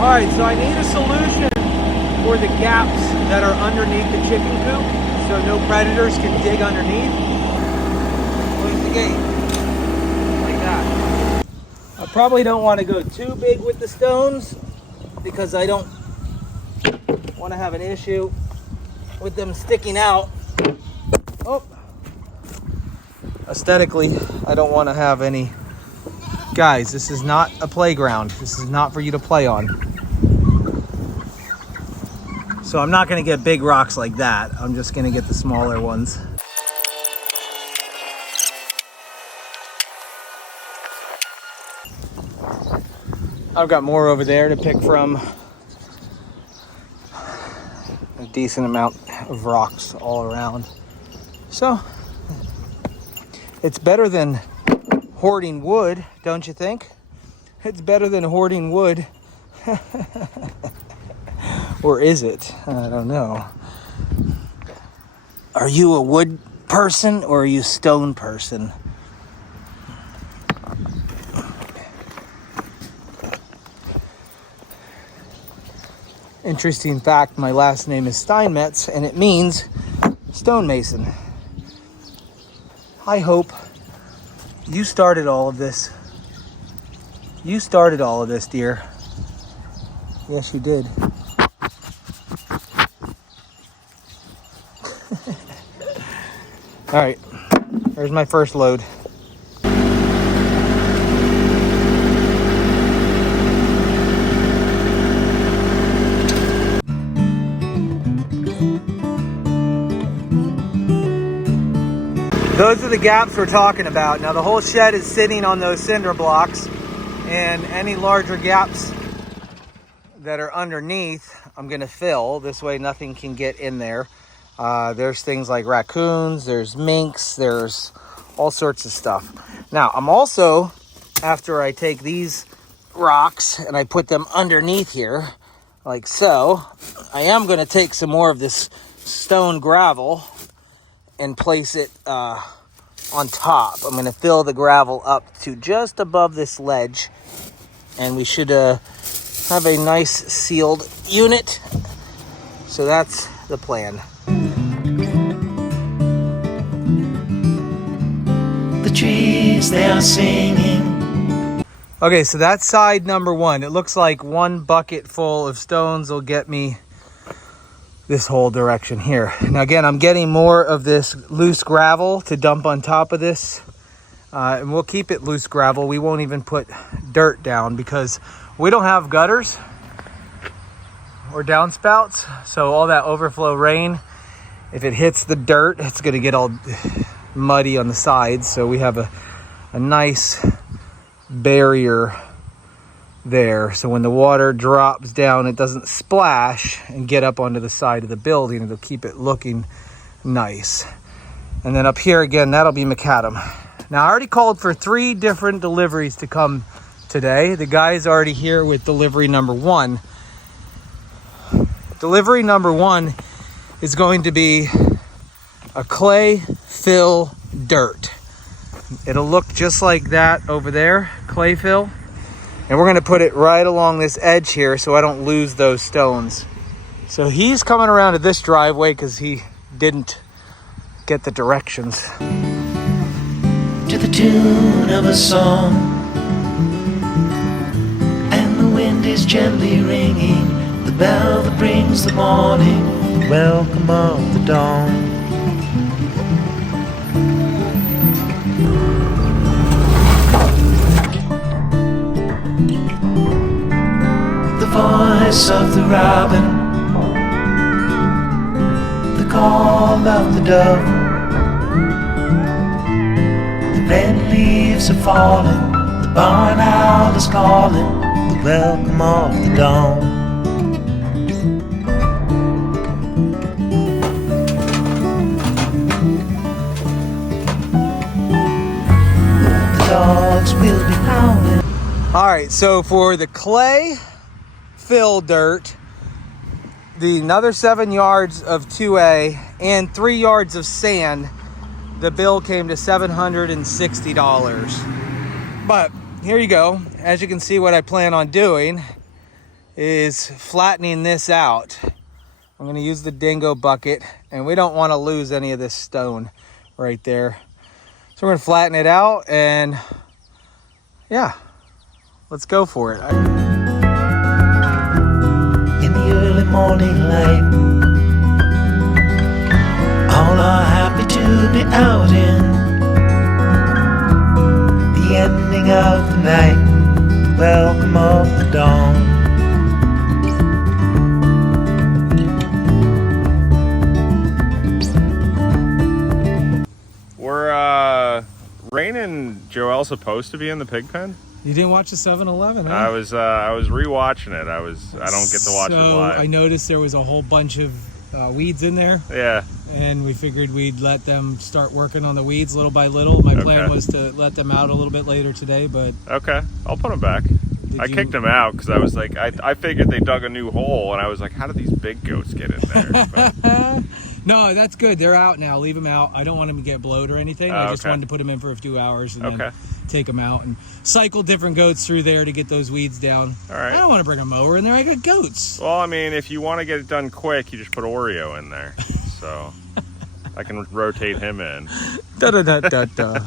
All right, so I need a solution for the gaps that are underneath the chicken coop so no predators can dig underneath. Close the gate, like that. I probably don't want to go too big with the stones because I don't want to have an issue with them sticking out. Oh, aesthetically, I don't want to have any. Guys, this is not a playground. This is not for you to play on. So I'm not going to get big rocks like that. I'm just going to get the smaller ones. I've got more over there to pick from. A decent amount of rocks all around. So it's better than hoarding wood, don't you think? It's better than hoarding wood. Or is it? I don't know. Are you a wood person or are you a stone person? Interesting fact, my last name is Steinmetz and it means stonemason. I hope you started all of this. You started all of this, dear. Yes, you did. All right, there's my first load. Those are the gaps we're talking about. Now the whole shed is sitting on those cinder blocks, and any larger gaps that are underneath, I'm gonna fill. This way nothing can get in there. There's things like raccoons, there's minks, there's all sorts of stuff. Now I'm also, after I take these rocks and I put them underneath here, like so, I am gonna take some more of this stone gravel and place it on top. I'm gonna fill the gravel up to just above this ledge, and we should have a nice sealed unit. So that's the plan. The trees, they are singing. Okay, so that's side number one. It looks like one bucket full of stones will get me this whole direction here. Now again, I'm getting more of this loose gravel to dump on top of this. And we'll keep it loose gravel. We won't even put dirt down because we don't have gutters or downspouts. So all that overflow rain, if it hits the dirt, it's gonna get all muddy on the sides. So we have a nice barrier there, so when the water drops down it doesn't splash and get up onto the side of the building. It'll keep it looking nice. And then up here again, that'll be macadam. Now I already called for 3 different deliveries to come today. The guy's already here with delivery number 1. Delivery number 1 is going to be a clay fill dirt. It'll look just like that over there, clay fill. And we're gonna put it right along this edge here so I don't lose those stones. So he's coming around to this driveway because he didn't get the directions. To the tune of a song, and the wind is gently ringing, the bell that brings the morning, welcome of the dawn. Voice of the robin, the call of the dove, the red leaves are falling, the barn owl is calling, the welcome of the dawn. The dogs will be howling. All right, so for the clay fill dirt, another 7 yards of 2A and 3 yards of sand, the bill came to $760. But here you go. As you can see, what I plan on doing is flattening this out. I'm gonna use the dingo bucket, and we don't wanna lose any of this stone right there. So we're gonna flatten it out, and yeah, let's go for it. In the early morning light, all are happy to be out in the ending of the night, the welcome of the dawn. Rain and Joel's supposed to be in the pig pen? You didn't watch the 7-Eleven, huh? I was rewatching it. I don't get to watch it live. I noticed there was a whole bunch of weeds in there. Yeah. And we figured we'd let them start working on the weeds little by little. My plan was to let them out a little bit later today, but... Okay, I'll put them back. I kicked them out because I was like, I figured they dug a new hole, and I was like, how did these big goats get in there? But... No, that's good. They're out now. Leave them out. I don't want them to get blowed or anything. I just wanted to put them in for a few hours and then take them out and cycle different goats through there to get those weeds down. All right. I don't want to bring a mower in there. I got goats. Well, I mean, if you want to get it done quick, you just put Oreo in there. So I can rotate him in. Da da da da da.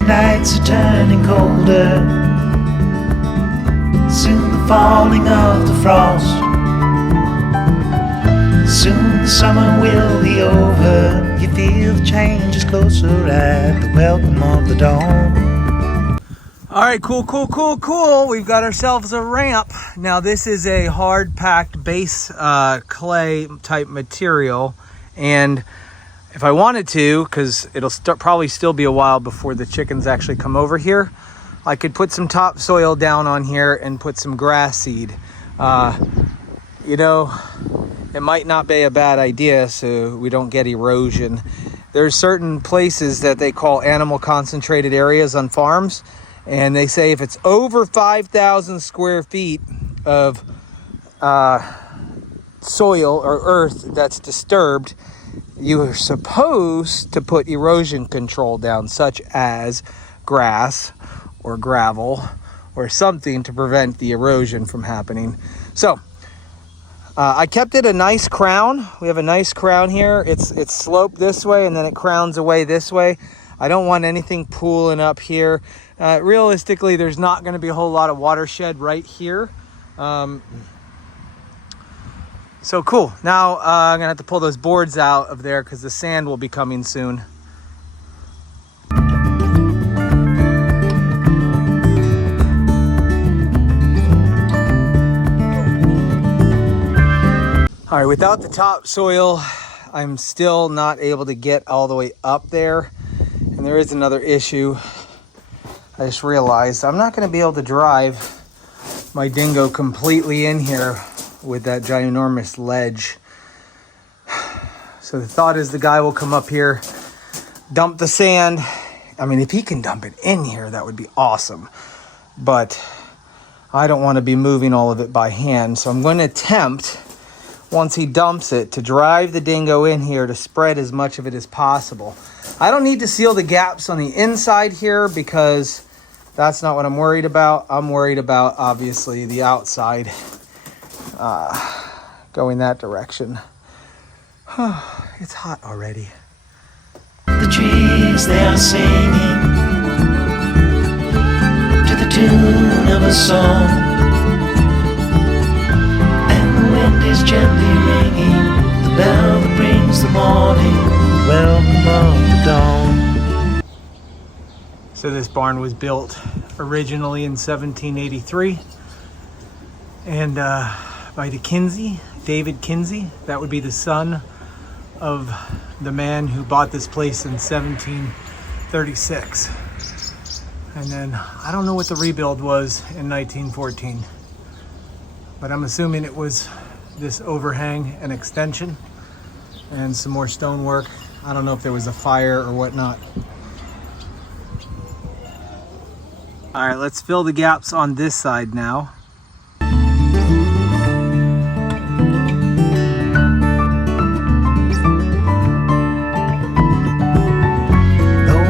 Nights are turning colder, soon the falling of the frost. Soon the summer will be over. You feel the change is closer at the welcome of the dawn. All right, cool. We've got ourselves a ramp. Now this is a hard packed base clay type material, and if I wanted to, because it'll probably still be a while before the chickens actually come over here, I could put some topsoil down on here and put some grass seed. You know, it might not be a bad idea so we don't get erosion. There's certain places that they call animal concentrated areas on farms, and they say if it's over 5,000 square feet of soil or earth that's disturbed, you are supposed to put erosion control down, such as grass or gravel or something to prevent the erosion from happening. So I kept it a nice crown. We have a nice crown here. It's sloped this way and then it crowns away this way. I don't want anything pooling up here. Realistically, there's not going to be a whole lot of watershed right here. So cool. Now I'm going to have to pull those boards out of there because the sand will be coming soon. All right, without the topsoil, I'm still not able to get all the way up there. And there is another issue. I just realized I'm not going to be able to drive my dingo completely in here with that ginormous ledge. So the thought is the guy will come up here, dump the sand. I mean, if he can dump it in here, that would be awesome. But I don't want to be moving all of it by hand. So I'm going to attempt, once he dumps it, to drive the dingo in here to spread as much of it as possible. I don't need to seal the gaps on the inside here because that's not what I'm worried about. I'm worried about, obviously, the outside going that direction. It's hot already. The trees, they are singing to the tune of a song. Is gently ringing the bell that brings the morning, welcome of the dawn. So this barn was built originally in 1783 and by David Kinsey. That would be the son of the man who bought this place in 1736. And then I don't know what the rebuild was in 1914, but I'm assuming it was this overhang and extension and some more stonework. I don't know if there was a fire or whatnot. All right, let's fill the gaps on this side now. Though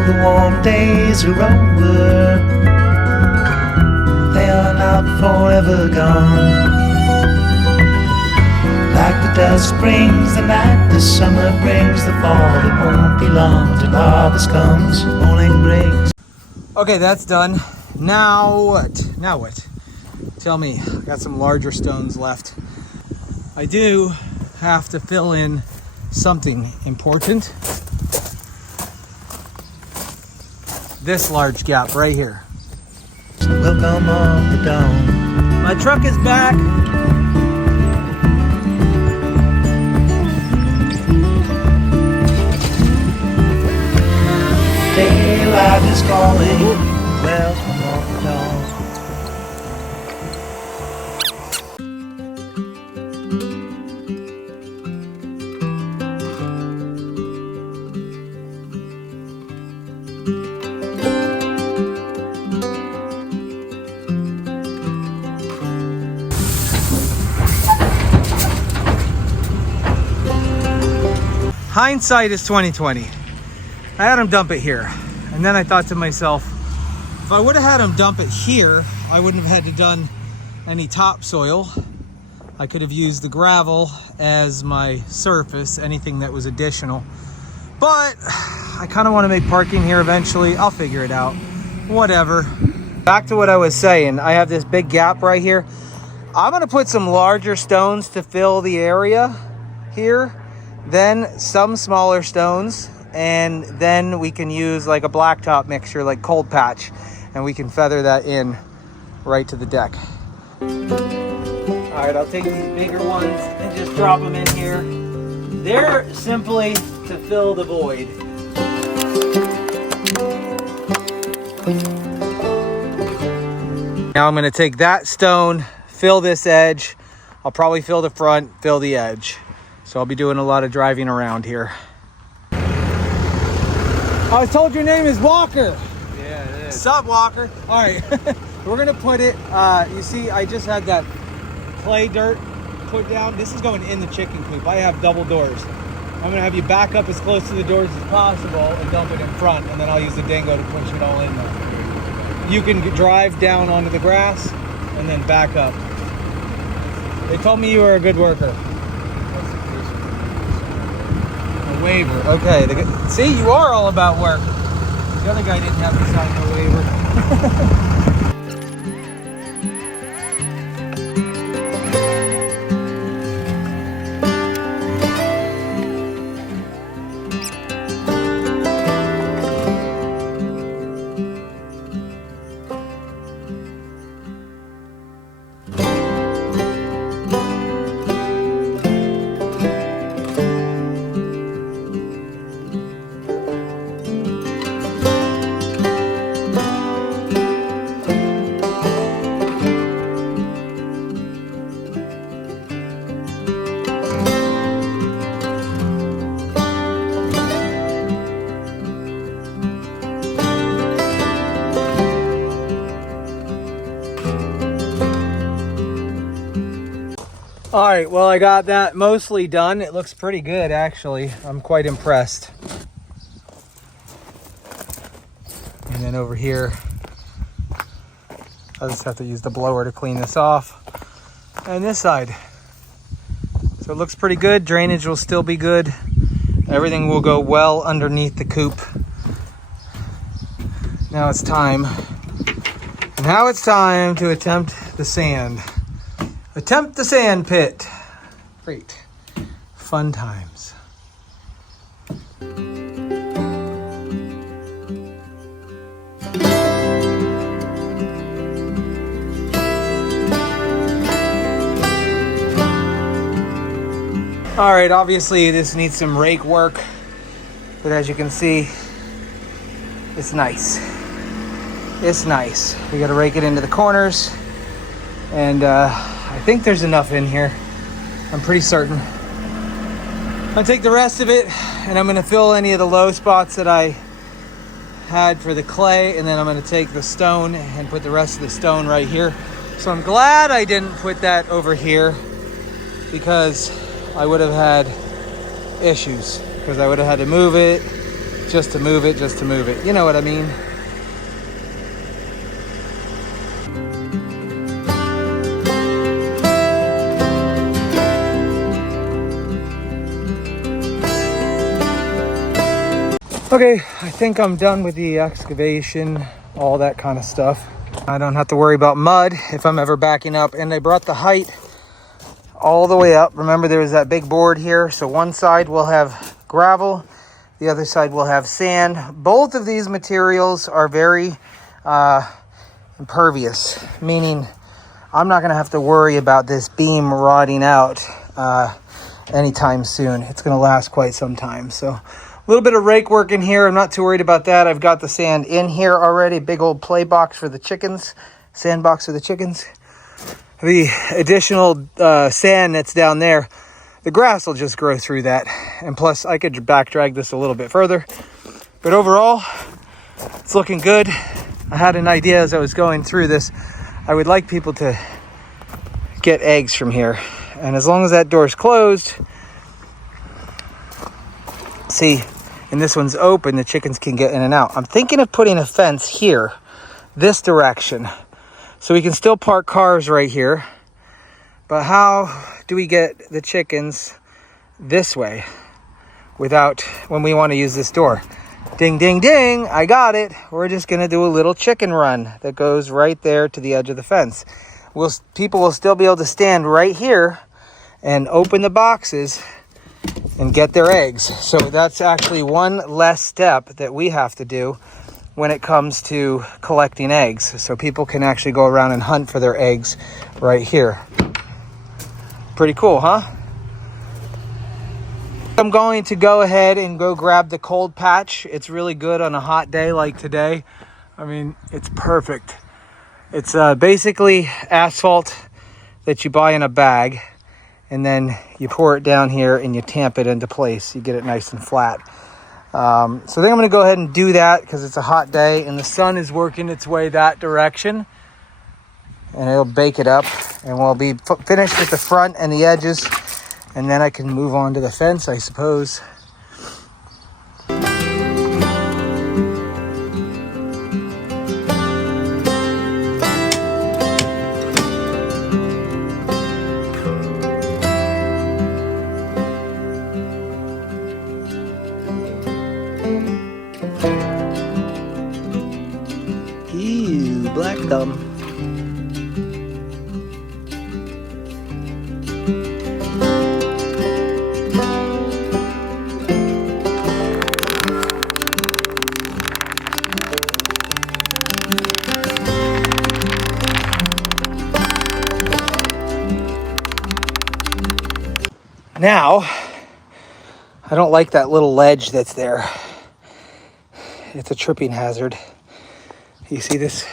the warm days are over, they are not forever gone. Like the dust brings the night, the summer brings the fall. It won't be long till harvest comes, morning breaks. Okay, that's done. Now what? Now what? Tell me. I got some larger stones left. I do have to fill in something important. This large gap right here. Welcome on the dawn. My truck is back. Daylight is calling. Welcome on the dawn. Hindsight is 2020. I had him dump it here. And then I thought to myself, if I would have had him dump it here, I wouldn't have had to done any topsoil. I could have used the gravel as my surface, anything that was additional. But I kind of want to make parking here eventually. I'll figure it out. Whatever. Back to what I was saying. I have this big gap right here. I'm going to put some larger stones to fill the area here. Then some smaller stones, and then we can use like a blacktop mixture like cold patch, and we can feather that in right to the deck. All right, I'll take these bigger ones and just drop them in here. They're simply to fill the void. Now I'm going to take that stone, fill this edge. I'll probably fill the front, fill the edge. So I'll be doing a lot of driving around here. I was told your name is Walker. Yeah, it is. Sup, Walker? All right, we're gonna put it, you see, I just had that clay dirt put down. This is going in the chicken coop. I have double doors. I'm gonna have you back up as close to the doors as possible and dump it in front, and then I'll use the dingo to push it all in there. You can drive down onto the grass and then back up. They told me you were a good worker. Waiver. Okay. See, you are all about work. The other guy didn't have to sign no waiver. All right, well, I got that mostly done. It looks pretty good, actually. I'm quite impressed. And then over here, I'll just have to use the blower to clean this off. And this side. So it looks pretty good. Drainage will still be good. Everything will go well underneath the coop. Now it's time. Now it's time to attempt the sand. Attempt the sand pit. Great. Fun times. All right, obviously this needs some rake work, but as you can see, it's nice. It's nice. We gotta rake it into the corners, and I think there's enough in here. I'm pretty certain. I'll take the rest of it, and I'm gonna fill any of the low spots that I had for the clay, and then I'm gonna take the stone and put the rest of the stone right here. So I'm glad I didn't put that over here, because I would have had issues, because I would have had to move it, just to move it, just to move it. You know what I mean? Okay, I think I'm done with the excavation, all that kind of stuff. I don't have to worry about mud if I'm ever backing up. And they brought the height all the way up. Remember, there was that big board here. So one side will have gravel, the other side will have sand. Both of these materials are very impervious, meaning I'm not going to have to worry about this beam rotting out anytime soon. It's going to last quite some time. So a little bit of rake work in here. I'm not too worried about that. I've got the sand in here already. Big old play box for the chickens. Sand box for the chickens. The additional sand that's down there, the grass will just grow through that. And plus, I could back drag this a little bit further. But overall, it's looking good. I had an idea as I was going through this. I would like people to get eggs from here. And as long as that door's closed, see, and this one's open, the chickens can get in and out. I'm thinking of putting a fence here, this direction, so we can still park cars right here. But how do we get the chickens this way without, when we want to use this door? Ding, ding, ding, I got it. We're just gonna do a little chicken run that goes right there to the edge of the fence. People will still be able to stand right here and open the boxes and get their eggs. So that's actually one less step that we have to do when it comes to collecting eggs. So people can actually go around and hunt for their eggs right here. Pretty cool, huh? I'm going to go ahead and go grab the cold patch. It's really good on a hot day like today. I mean, it's perfect. It's basically asphalt that you buy in a bag, and then you pour it down here and you tamp it into place. You get it nice and flat. So I think I'm gonna go ahead and do that because it's a hot day and the sun is working its way that direction. And it'll bake it up and we'll be finished with the front and the edges. And then I can move on to the fence, I suppose. Ew, black thumb. Now, I don't like that little ledge that's there. It's a tripping hazard. You see this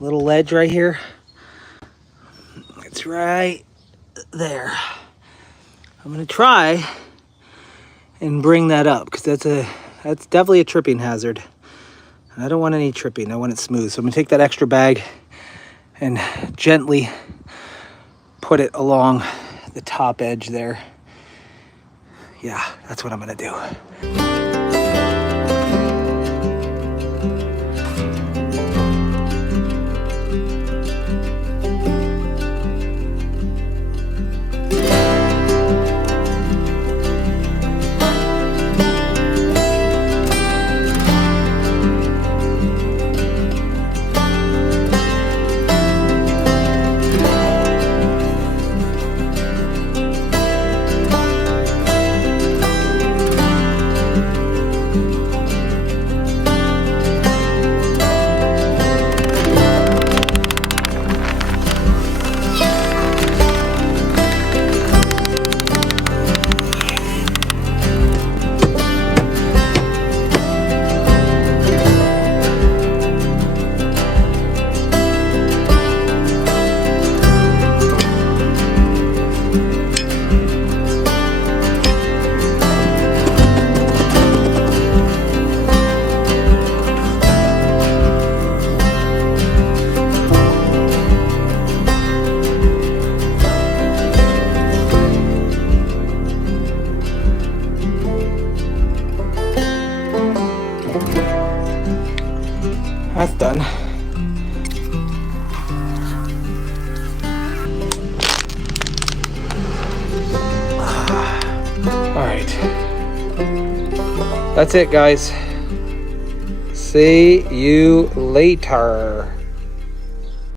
little ledge right here? It's right there. I'm gonna try and bring that up because that's definitely a tripping hazard. And I don't want any tripping, I want it smooth. So I'm gonna take that extra bag and gently put it along the top edge there. Yeah, that's what I'm gonna do. That's done. All right. That's it, guys. See you later.